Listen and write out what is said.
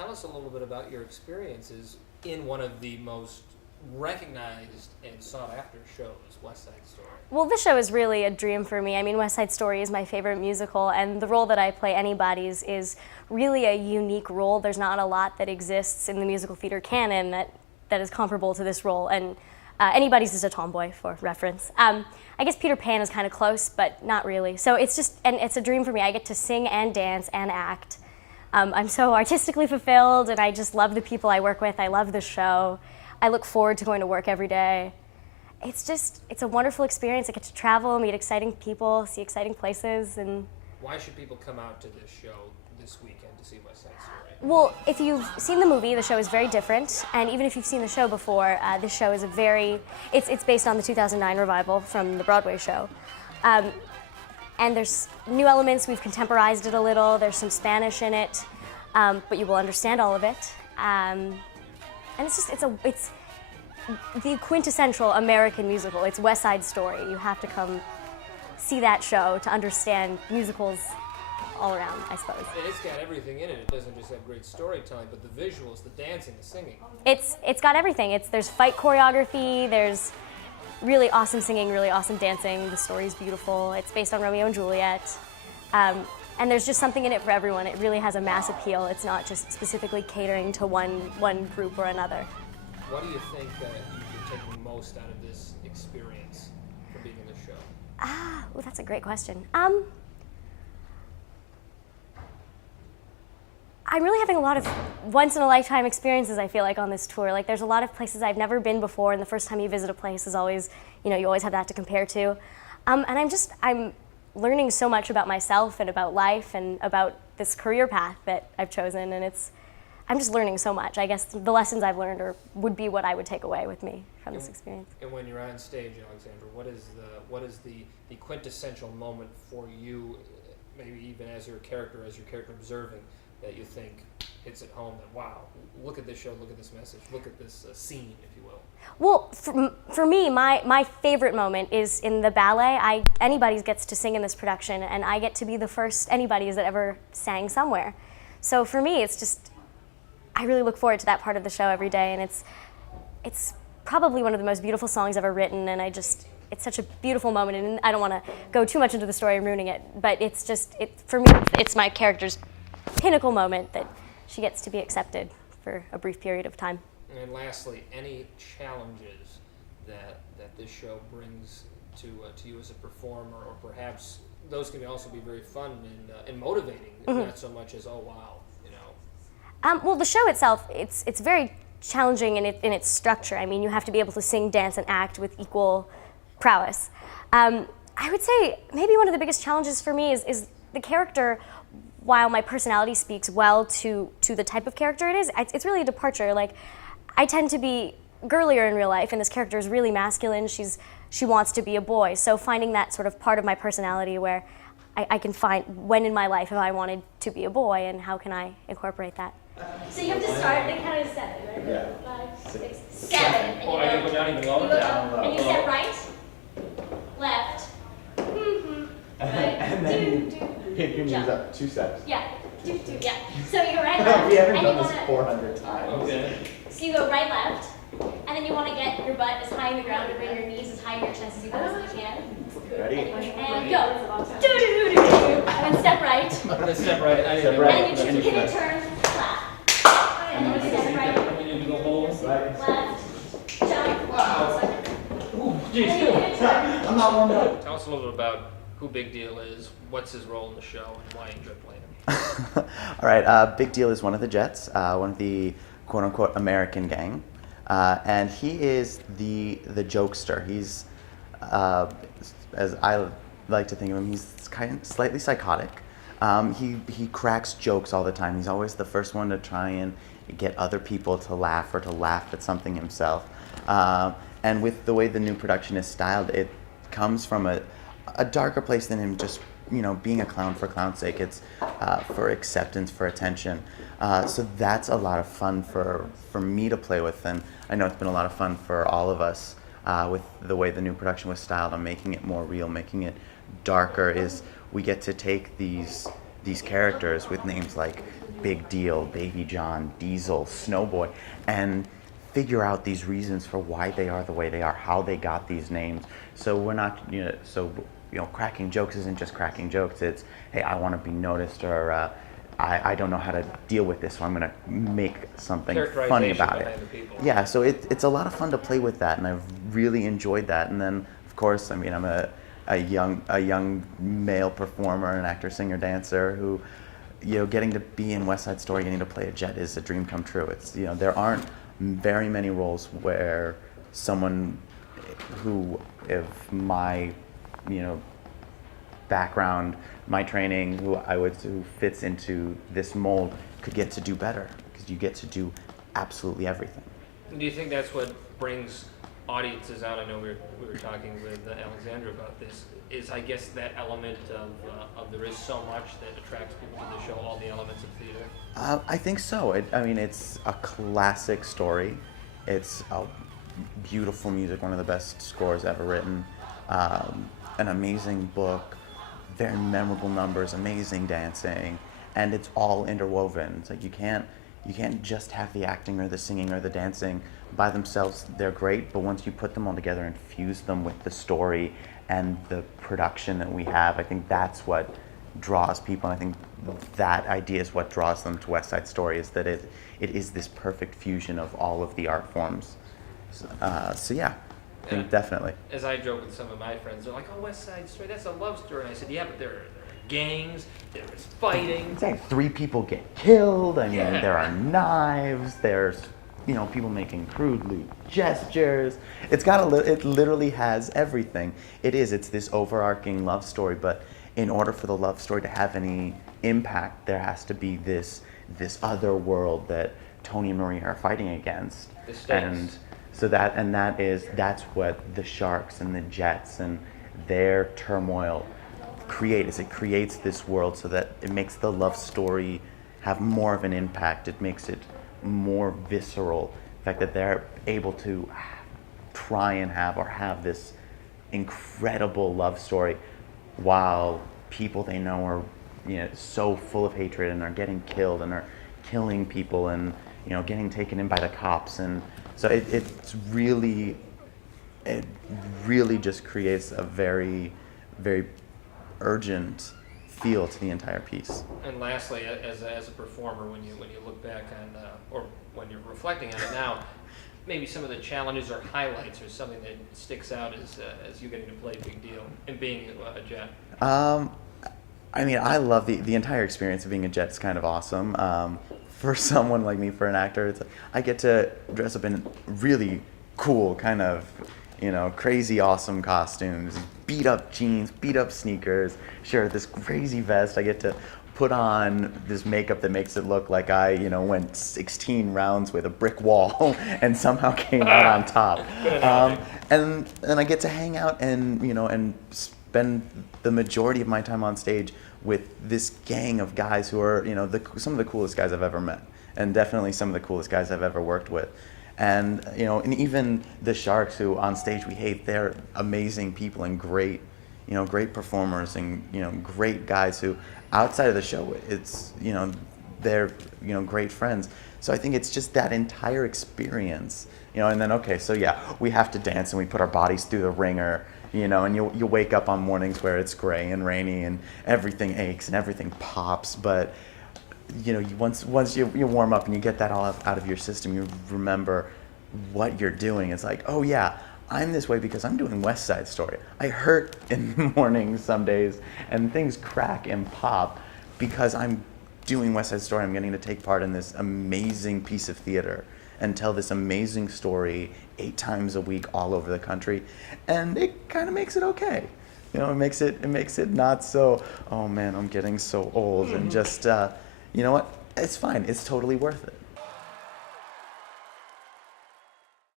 tell us a little bit about your experiences in one of the most recognized and sought-after shows, West Side Story. Well, this show is really a dream for me. I mean, West Side Story is my favorite musical, and the role that I play, Anybody's, is really a unique role. There's not a lot that exists in the musical theater canon that is comparable to this role, and Anybody's is a tomboy, for reference. I guess Peter Pan is kind of close, but not really. So it's just, and it's a dream for me. I get to sing and dance and act. I'm so artistically fulfilled, and I just love the people I work with. I love the show. I look forward to going to work every day. It's a wonderful experience. I get to travel, meet exciting people, see exciting places, and... Why should people come out to this show this weekend to see West Side Story? Well, if you've seen the movie, the show is very different, and even if you've seen the show before, this show is it's based on the 2009 revival from the Broadway show. And there's new elements, we've contemporized it a little, there's some Spanish in it, but you will understand all of it. And it's the quintessential American musical. It's West Side Story. You have to come see that show to understand musicals all around, I suppose. And it's got everything in it. It doesn't just have great storytelling, but the visuals, the dancing, the singing. It's got everything. There's fight choreography, there's really awesome singing, really awesome dancing. The story's beautiful. It's based on Romeo and Juliet. And there's just something in it for everyone. It really has a mass appeal. It's not just specifically catering to one group or another. What do you think you're taking most out of this experience from being in the show? Well, that's a great question. I'm really having a lot of once-in-a-lifetime experiences, I feel like, on this tour. Like, there's a lot of places I've never been before, and the first time you visit a place is always, you always have that to compare to. And I'm learning so much about myself and about life and about this career path that I've chosen, and I'm just learning so much. I guess the lessons I've learned would be what I would take away with me from this experience. And when you're on stage, Alexandra, what is the quintessential moment for you, maybe even as your character observing, that you think hits it home that, wow, look at this show, look at this message, look at this scene, if you will? Well, for me, my favorite moment is in the ballet. Anybody's gets to sing in this production, and I get to be the first anybody's that ever sang somewhere. So for me, it's just, I really look forward to that part of the show every day, and it's probably one of the most beautiful songs ever written, and it's such a beautiful moment, and I don't want to go too much into the story and ruining it, but for me, it's my character's pinnacle moment that she gets to be accepted for a brief period of time. And lastly, any challenges that this show brings to you as a performer, or perhaps those can also be very fun and motivating, not so much as, oh wow, Well, the show itself, it's very challenging in its structure. I mean, you have to be able to sing, dance, and act with equal prowess. I would say maybe one of the biggest challenges for me is the character. While my personality speaks well to the type of character it is, it's really a departure. Like, I tend to be girlier in real life, and this character is really masculine. She wants to be a boy. So finding that sort of part of my personality where I can find when in my life have I wanted to be a boy, and how can I incorporate that? So you have to start the count of 7, right? Yeah. 5, 6, 7. And Oh, I can go down even lower? Down. And you step right, left, And then you pick your knees up 2 steps. yeah, yeah. So you go right, left. We haven't and done you this wanna, 400 times. Okay. So you go right, left, and then you want to get your butt as high in the ground and bring your knees as high in your chest as you possibly can. Ready? And go. Do-do-do-do-do. And then step right. Step right. Step right. And then you hit a turn, flat. And then you step right, left, jump. Wow. And then you hit a turn. I'm not warmed up. Tell us a little bit about who Big Deal is, what's his role in the show, and why you enjoy playing him. All right, Big Deal is one of the Jets, one of the quote-unquote American gang, and he is the jokester. He's, as I like to think of him, he's kind of slightly psychotic. He cracks jokes all the time. He's always the first one to try and get other people to laugh or to laugh at something himself. And with the way the new production is styled, it comes from a darker place than him just being a clown for clown's sake. It's for acceptance, for attention. So that's a lot of fun for me to play with, and I know it's been a lot of fun for all of us with the way the new production was styled and making it more real, making it darker. Is we get to take these characters with names like Big Deal, Baby John, Diesel, Snowboy, and figure out these reasons for why they are the way they are, how they got these names. So we're not, cracking jokes isn't just cracking jokes. It's, hey, I want to be noticed, or I don't know how to deal with this, so I'm going to make something funny about it. The people. Yeah, so it's a lot of fun to play with that, and I've really enjoyed that. And then, of course, I mean, I'm a young male performer, an actor, singer, dancer who, getting to be in West Side Story, getting to play a jet is a dream come true. It's, there aren't very many roles where someone who, if my, background, my training, who fits into this mold, could get to do better, because you get to do absolutely everything. Do you think that's what brings audiences out? I know we were talking with Alexandra about this. Is, I guess, that element of there is so much that attracts people to the show, all the elements of theater? I think so. It's a classic story. It's a beautiful music, one of the best scores ever written. An amazing book, very memorable numbers, amazing dancing, and it's all interwoven. It's like you can't just have the acting or the singing or the dancing by themselves. They're great, but once you put them all together and fuse them with the story and the production that we have, I think that's what draws people. And I think that idea is what draws them to West Side Story, is that it is this perfect fusion of all of the art forms. So yeah, I think definitely. As I joke with some of my friends, they're like, "Oh, West Side Story, that's a love story." And I said, "Yeah, but there are gangs, there is fighting. It's like 3 people get killed. I mean, Yeah. there are knives. There's, people making crude lewd gestures. It literally has everything. It's this overarching love story. But in order for the love story to have any impact, there has to be this other world that Tony and Maria are fighting against. The stakes. And so that's what the Sharks and the Jets and their turmoil it creates this world so that it makes the love story have more of an impact. It makes it more visceral. The fact that they're able to try and have this incredible love story while people they know are so full of hatred and are getting killed and are killing people and getting taken in by the cops. And so it really just creates a very, very urgent feel to the entire piece. And lastly, as a performer, when you look back on, or when you're reflecting on it now, maybe some of the challenges or highlights or something that sticks out as you getting to play Big Deal and being a Jet? I mean, I love the entire experience of being a Jet. Is kind of awesome. For someone like me, for an actor, I get to dress up in really cool, kind of, crazy awesome costumes, beat up jeans, beat up sneakers, this crazy vest. I get to put on this makeup that makes it look like I, went 16 rounds with a brick wall and somehow came out on top. And I get to hang out and, and spend the majority of my time on stage with this gang of guys who are, some of the coolest guys I've ever met, and definitely some of the coolest guys I've ever worked with. And and even the Sharks, who on stage we hate, they're amazing people and great, great performers and great guys who, outside of the show, it's they're great friends. So I think it's just that entire experience, and then so yeah, we have to dance and we put our bodies through the ringer, and you wake up on mornings where it's gray and rainy and everything aches and everything pops, but once you warm up and you get that all out of your system, you remember what you're doing. It's like, oh yeah, I'm this way because I'm doing West Side Story. I hurt in the morning some days and things crack and pop because I'm doing West Side Story. I'm getting to take part in this amazing piece of theater and tell this amazing story 8 times a week all over the country, and it kind of makes it okay. It makes it not so, oh man, I'm getting so old, and just you know what? It's fine. It's totally worth it.